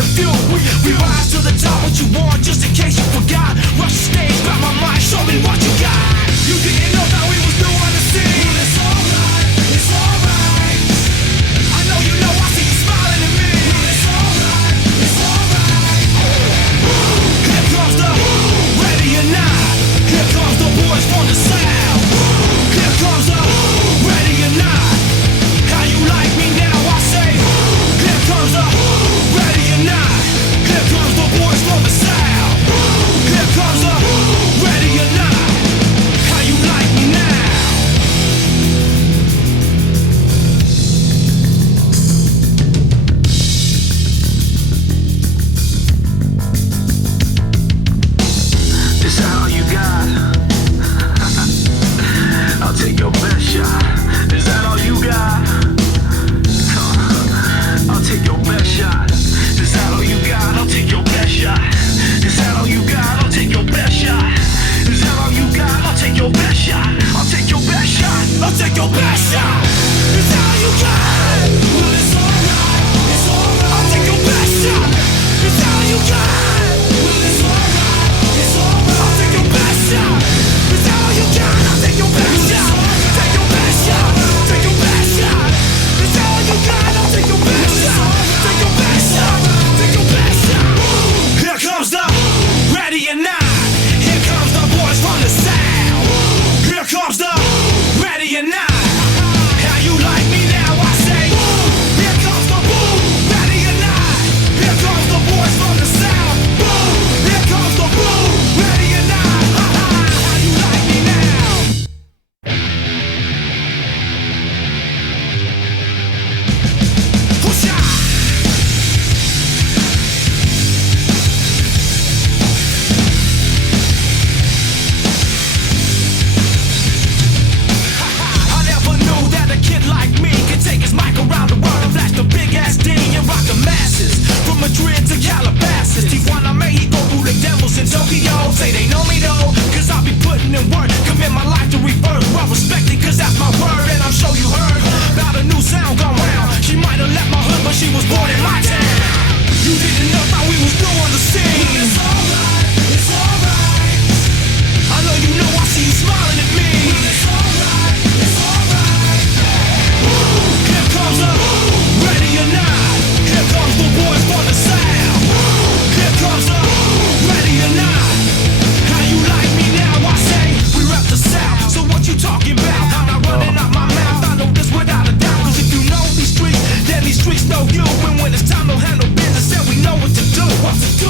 chosen a few. We rise to the top, what you want, just in case you forgot. Rush the stage, grab my mic, show me what you got. You didn't know that we was new on the scene. But it's alright, it's alright. I know you know, I see you smiling at me. But it's alright, it's alright. Here comes the ready or not. Here comes the boys from the south. Here comes the ready or not. How you like me now, I say. Here comes the ready or not. Here comes the boys from the south. Here comes the ready or not. How you like me now? Is that all you got? I'll take your best shot. Is that all you got? I'll take your best shot. Is that all you got? I'll take your best shot. Is that all you got? I'll take your best shot. Is that all you got? I'll take your best shot. I'll take your best shot. I'll take your best shot. Is that all you got? Well, it's alright. It's alright. I'll take your best shot. Is that all you got? Well, it's alright. It's alright. I'll take your best shot. Is that all you got? I'll take your best shot. Take your best shot. Take your best shot. Is that all you got? I'll take your best shot. Take your best shot. Take your best shot. Here comes the ready or not. Here comes the boys from the south. Here comes the ready or not. How you like me now, I say. Here comes the boom, ready or not. Here comes the boys from the south. Boom, here comes the boom, ready or not. How you like me now? Push out. I never knew that a kid like me could take his mic around the world and flash the big ass D and rock the masses. From Madrid to Calabasas, Tijuana, Mexico, through the devils in Tokyo. Say they know me though, cause I be putting in work. Commit my life to rebirth, well respected cause that's my word. And I'm sure you heard about a new sound gone round. She might have left my hood but she was born in my town. You didn't know how we was new on the scene. It's alright, it's alright. I know you know, I see you smiling at me. It's alright, it's alright. Here comes the ready or not. Here comes the boys from the south. Here comes the ready or not. How you like me now, I say. We rep the south, so what you talking about? I'm not running out my mouth, I know this without a doubt. Cause if you know these streets, then these streets know you. And when it's time to handle business, then we know what to do.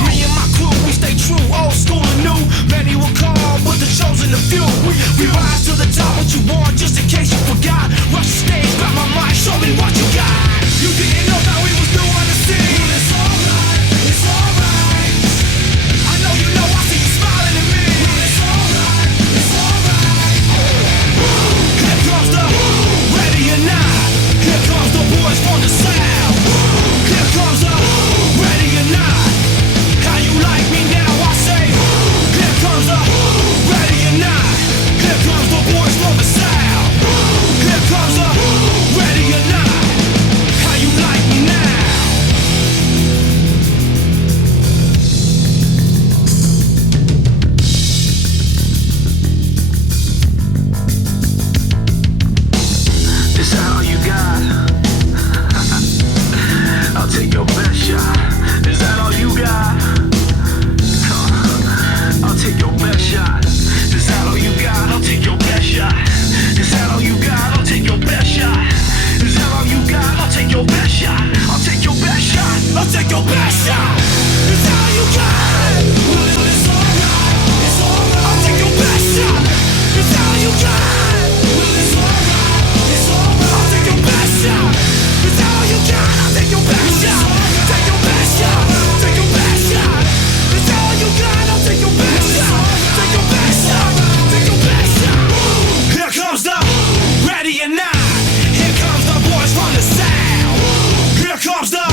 Me and my crew, we stay true, old school and new. Many will call, but the chosen a few. We rise to the top, what you want, just in case you forgot. Rush the stage, grab my mic, show me what you got. You didn't know that we was new on the scene. But it's alright, it's alright. I know you know, I see you smiling at me. But it's alright, it's alright. Here comes the ready or not. Here comes the boys from the south. Here comes the ready or not. How you like me now, I say. Here comes the ready or not. Here comes the boys from the south. Here comes the ready or not. How you like me now? Is that all you got? I'll take your best shot. Is that all you got? I'll take your best shot. Is that all you got? I'll take your best shot. Is that all you got? I'll take your best shot. Is that all you got? I'll take your best shot. I'll take your best shot. I'll take your best shot. Is that all you got? Well, it's alright. It's alright. I'll take your best shot. Is that all you got? Well, it's alright. It's alright. I'll take your best shot. Is that all you got? I'll take your best shot. Take your best shot. Take your best shot. Is that all you got? I'll take your best shot. Take your best shot. Take your best shot. Here comes the ready or not. Here comes the boys from the south. Here comes the